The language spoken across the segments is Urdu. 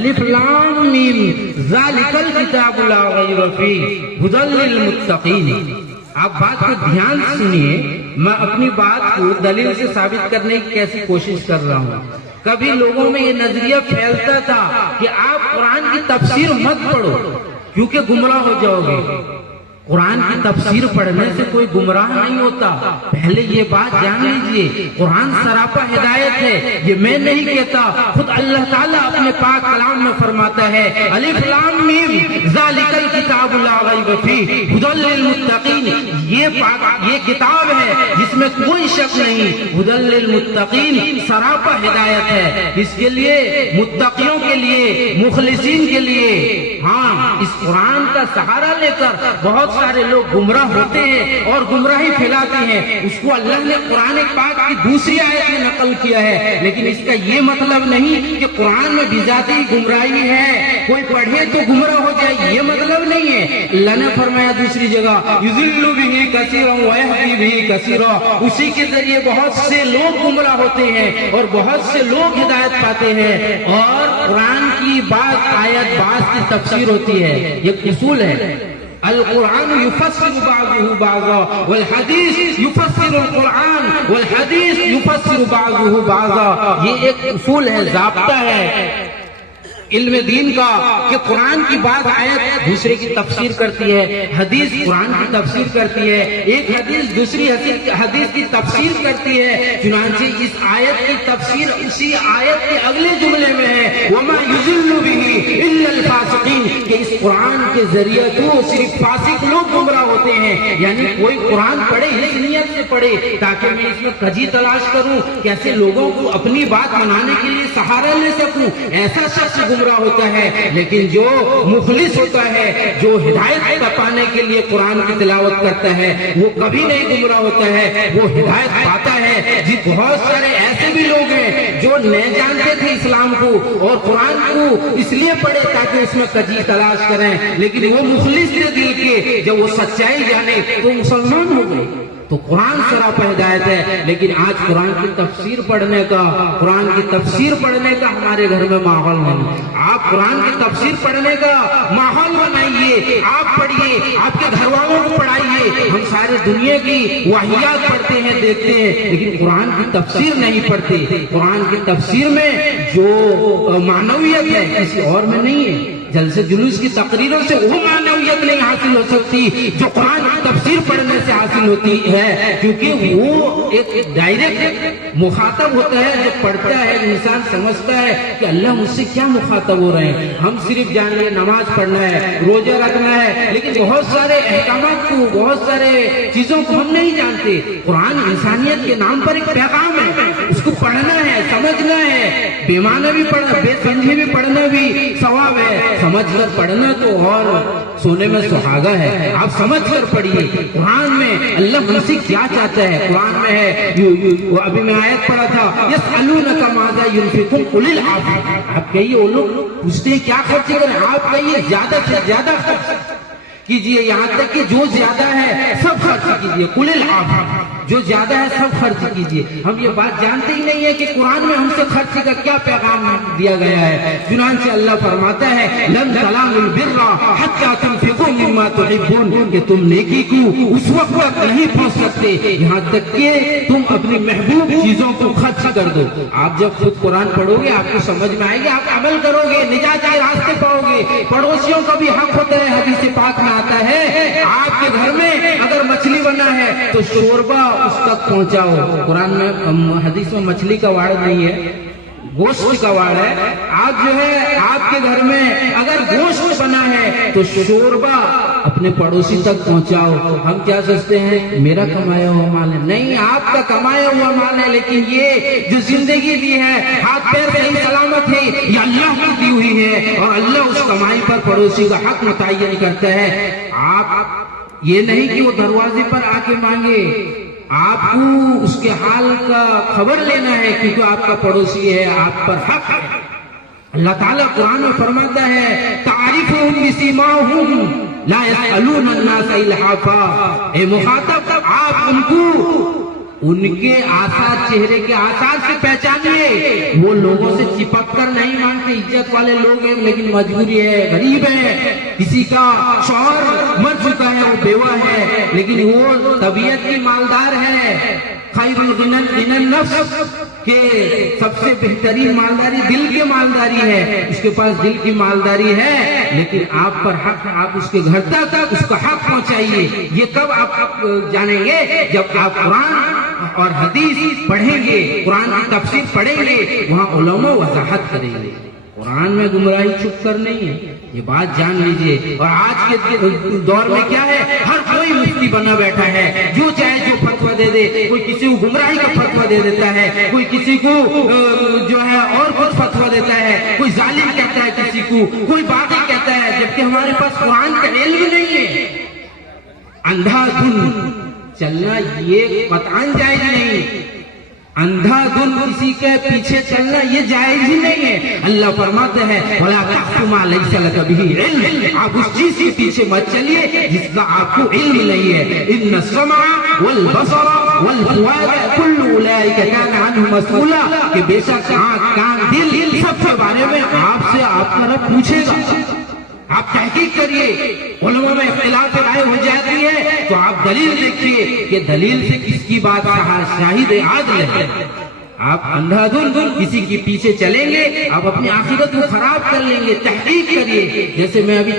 الف لام میم ذالک الکتاب لا ریب فیہ ھدی للمتقین. آپ بات کو دھیان سنیے، میں اپنی بات کو دلیل سے ثابت کرنے کی کیسی کوشش کر رہا ہوں. کبھی لوگوں میں یہ نظریہ پھیلتا تھا کہ آپ قرآن کی تفسیر مت پڑھو کیونکہ گمراہ ہو جاؤ گے. قرآن کی تفسیر پڑھنے سے کوئی گمراہ نہیں ہوتا. پہلے یہ بات جان لیجئے، قرآن سراپا ہدایت ہے، یہ میں نہیں کہتا، خود اللہ تعالیٰ اپنے پاک کلام میں فرماتا ہے الف لام میم ذالک الکتاب لا ریب فیہ ھدی للمتقین. یہ کتاب ہے جس میں کوئی شک نہیں، ھدی للمتقین، سراپا ہدایت ہے. اس کے لیے متقیوں کے لیے، مخلصین کے لیے. ہاں، اس قرآن کا سہارا لے کر بہت سارے لوگ گمراہ ہوتے ہیں اور گمراہی پھیلاتے ہیں. اس کو اللہ نے قرآن پاک کی دوسری آیت میں نقل کیا ہے، لیکن اس کا یہ مطلب نہیں کہ قرآن میں بذاتی گمراہی ہے، کوئی پڑھے تو گمراہ ہو جائے، یہ مطلب نہیں ہے. اللہ نے فرمایا دوسری جگہ یضل بہ کثیرا ویہدی بہ کثیرا، اسی کے ذریعے بہت سے لوگ گمراہ ہوتے ہیں اور بہت سے لوگ ہدایت پاتے ہیں. اور قرآن کی بعض آیت بعض کی تفسیر ہوتی ہے، یہ اصول ہے. القرآن یفسر بعضه بعضا والحدیث یفسر القرآن والحدیث یفسر بعضه بعضا. یہ ایک اصول ہے، ضابطہ ہے علم دین کا کہ قرآن کی بعض آیت دوسرے کی تفسیر کرتی ہے، حدیث قرآن کی تفسیر کرتی ہے، ایک حدیث دوسری حدیث کی تفسیر کرتی ہے. چنانچہ اس آیت کی تفسیر اسی آیت کے اگلے جملے میں ہے وما یضل بہ الا الفاسقین، کہ اس قرآن کے ذریعے تو صرف فاسق لوگ گمراہ ہوتے ہیں. یعنی کوئی قرآن پڑھے اس نیت سے پڑھے تاکہ میں اس میں کجی تلاش کروں، کیسے لوگوں کو اپنی بات منانے کے لیے سہارا لے سکوں، ایسا شخص گمراہ ہوتا ہے. لیکن جو مخلص ہوتا ہے، جو ہدایت پانے کے لیے قرآن کی تلاوت کرتا ہے، وہ کبھی نہیں گمراہ ہوتا ہے، وہ ہدایت پاتا ہے. جی بہت سارے ایسے بھی لوگ ہیں جو نہیں جانتے تھے اسلام کو اور قرآن کو اس لیے پڑھے تاکہ اس میں کجی تلاش کریں، لیکن وہ مخلص تھے دل کے، جب وہ سچائی جانے تو مسلمان ہو گئے. تو قرآن سراپا ہدایت ہے. لیکن آج قرآن کی تفسیر پڑھنے کا، قرآن کی تفسیر پڑھنے کا ہمارے گھر میں ماحول نہیں. آپ قرآن کی تفسیر پڑھنے کا ماحول بنائیے، آپ پڑھیے، آپ کے گھر والوں کو پڑھائیے. ہم سارے دنیا کی واہیات پڑھتے ہیں، دیکھتے ہیں، لیکن قرآن کی تفسیر نہیں پڑھتے. قرآن کی تفسیر میں جو معنویت ہے کسی اور میں نہیں ہے. جلسے جلوس کی تقریروں سے وہ معنویت نہیں حاصل ہو سکتی جو قرآن کی تفسیر پڑھنے سے حاصل ہوتی ہے، کیونکہ وہ ایک ڈائریکٹ مخاطب ہوتا ہے. جو پڑھتا ہے انسان سمجھتا ہے کہ اللہ مجھ سے کیا مخاطب ہو رہے ہیں. ہم صرف جان لیں نماز پڑھنا ہے، روزہ رکھنا ہے، لیکن بہت سارے احکامات کو، بہت سارے چیزوں کو ہم نہیں جانتے. قرآن انسانیت کے نام پر ایک پیغام ہے، اس کو پڑھنا ہے، سمجھنا ہے. بے معنی بھی پڑھنا، بے سمجھے بھی پڑھنا بھی ثواب ہے، سمجھ کر پڑھنا تو اور سونے میں سہاگا ہے. آپ سمجھ کر پڑھیے قرآن میں اللہ ہم سے کیا چاہتا ہے. قرآن میں ہے، ابھی میں آیت پڑھا تھا یسألونک ماذا ينفقون قل العفو. آپ کہیے وہ لوگ پوچھتے ہیں کیا خرچ کریں، آپ کہیے زیادہ سے زیادہ خرچ کیجئے، یہاں تک کہ جو زیادہ ہے سب خرچ کیجئے. قل العفو، جو زیادہ ہے سب خرچ کیجئے. ہم یہ بات جانتے ہی نہیں ہے کہ قرآن میں ہم سے خرچ کا کیا پیغام دیا گیا ہے. چنانچہ اللہ فرماتا ہے لن تنالوا البر حتى تنفقوا مما تحبون، کہ تم نیکی کو اس وقت تک نہیں پہنچ سکتے یہاں تک کہ تم اپنی محبوب چیزوں کو خرچ کر دو. آپ جب خود قرآن پڑھو گے آپ کو سمجھ میں آئے گی، آپ عمل کرو گے، نجات کے راستے پاؤ گے. پڑوسیوں کا بھی حق ہوتا ہے، حدیث پاک میں آتا ہے آپ کے گھر میں اگر مچھلی بنا ہے تو شوربہ اس تک پہنچاؤ. قرآن میں، حدیث میں مچھلی کا وارڈ نہیں ہے، گوشت کا وارڈ ہے. آپ جو ہے آپ کے گھر میں اگر گوشت بنا ہے تو شوربہ اپنے پڑوسی تک پہنچاؤ. ہم کیا سوچتے ہیں میرا کمایا ہوا مال ہے، نہیں، آپ کا کمایا ہوا مال ہے، لیکن یہ جو زندگی دی ہے، ہاتھ پیر صحیح سلامت ہے، یہ اللہ کی دی ہوئی ہے اور اللہ اس کمائی پر پڑوسی کا حق متعین کرتا ہے. آپ یہ نہیں کہ وہ دروازے پر آ کے مانگے، آپ کو اس کے حال کا خبر لینا ہے کیونکہ آپ کا پڑوسی ہے، آپ پر حق ہے. اللہ تعالیٰ قرآن میں فرماتا ہے تعریفہم بسیماہم لا یسألون الناس الحافا. اے مخاطب، آپ ان کو ان کے آثار، چہرے کے آثار سے پہچانیے. وہ لوگوں سے چپک کر نہیں مانگتے، عزت والے لوگ ہیں لیکن مجبوری ہے، غریب ہے، کسی کا شوہر مر چکا ہے، وہ بیوہ ہے، لیکن وہ طبیعت کی مالدار ہے. خیر الغنى النفس کہ سب سے بہترین مالداری دل کی مالداری ہے. اس کے پاس دل کی مالداری ہے، لیکن آپ پر حق، آپ اس کے گھر تک اس کا حق پہنچائیے. یہ کب آپ جانیں گے؟ جب آپ قرآن اور حدیث پڑھیں گے، قرآن کی تفسیر پڑھیں گے، وہاں علماء وضاحت کریں گے. قرآن میں گمراہی چھپ کر نہیں ہے، یہ بات جان لیجئے. اور آج کے دور میں کیا ہے، ہر کوئی مفتی بنا بیٹھا ہے، جو چاہے جو فتویٰ دے دے. کوئی کسی کو گمراہی کا فتویٰ دے دیتا ہے، کوئی کسی کو جو ہے اور کچھ فتویٰ دیتا ہے، کوئی ظالم کہتا ہے کسی کو، کوئی باغی کہتا ہے، جبکہ ہمارے پاس قرآن کا علم نہیں ہے. اندھا دھن چلنا یہ قطعاً جائز نہیں. اندھا دھن کسی کے پیچھے چلنا یہ جائز ہی نہیں ہے. اللہ فرماتے ہیں وَلَا تَقْفُ مَا لَيْسَ لَكَ بِهِ عِلْمٌ، آپ اس چیز کے پیچھے مت چلیے جس کا آپ کو علم نہیں ہے. إِنَّ السَّمْعَ وَالْبَصَرَ وَالْفُؤَادَ كُلُّ أُولَئِكَ كَانَ عَنْهُ مسئولا، کہ بے شک آنکھ، کان، دل سب کے بارے میں آپ سے آپ کا رب پوچھے گا. آپ تحقیق کریے. علماء میں اختلاف رائے ہو جاتی ہے تو آپ دلیل دیکھیے کہ دلیل سے کس کی بات شاہد عادل ہے. آپ اندھا دھن کسی کے پیچھے چلیں گے، آپ اپنی آخرت کو خراب کر لیں گے. تحقیق کریے. جیسے میں ابھی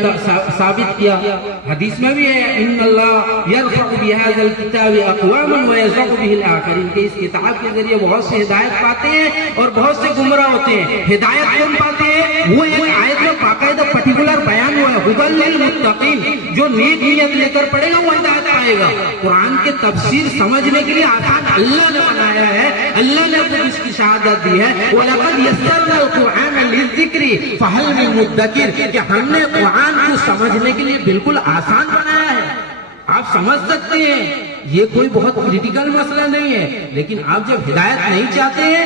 ثابت کیا، حدیث میں بھی ہے ان اللہ یرفع بهذا الكتاب اقواما ويضع به الاخرین، کہ اس کتاب کے ذریعے بہت سے ہدایت پاتے ہیں اور بہت سے گمراہ ہوتے ہیں. ہدایت کون پاتے ہیں؟ وہ ایک آیت میں باقاعدہ پرٹیکولر بیان ہوا ہے، ھدی للمتقین. جو نیک نیت لے کر پڑھے گا وہ ہدایت پائے گا. قرآن کے تفسیر سمجھنے کے لیے آسان اللہ نے بنایا ہے، اللہ نے اس کی شہادت دی ہے وَلَقَدْ يَسَّرْنَا الْقُرْآنَ لِلذِّكْرِ فَهَلْ مِن مُدَّكِرٍ، کہ ہم نے قرآن کو سمجھنے کے لیے بالکل آسان بنایا ہے. آپ سمجھ سکتے ہیں، یہ کوئی بہت کریٹیکل مسئلہ نہیں ہے. لیکن آپ جب ہدایت نہیں چاہتے ہیں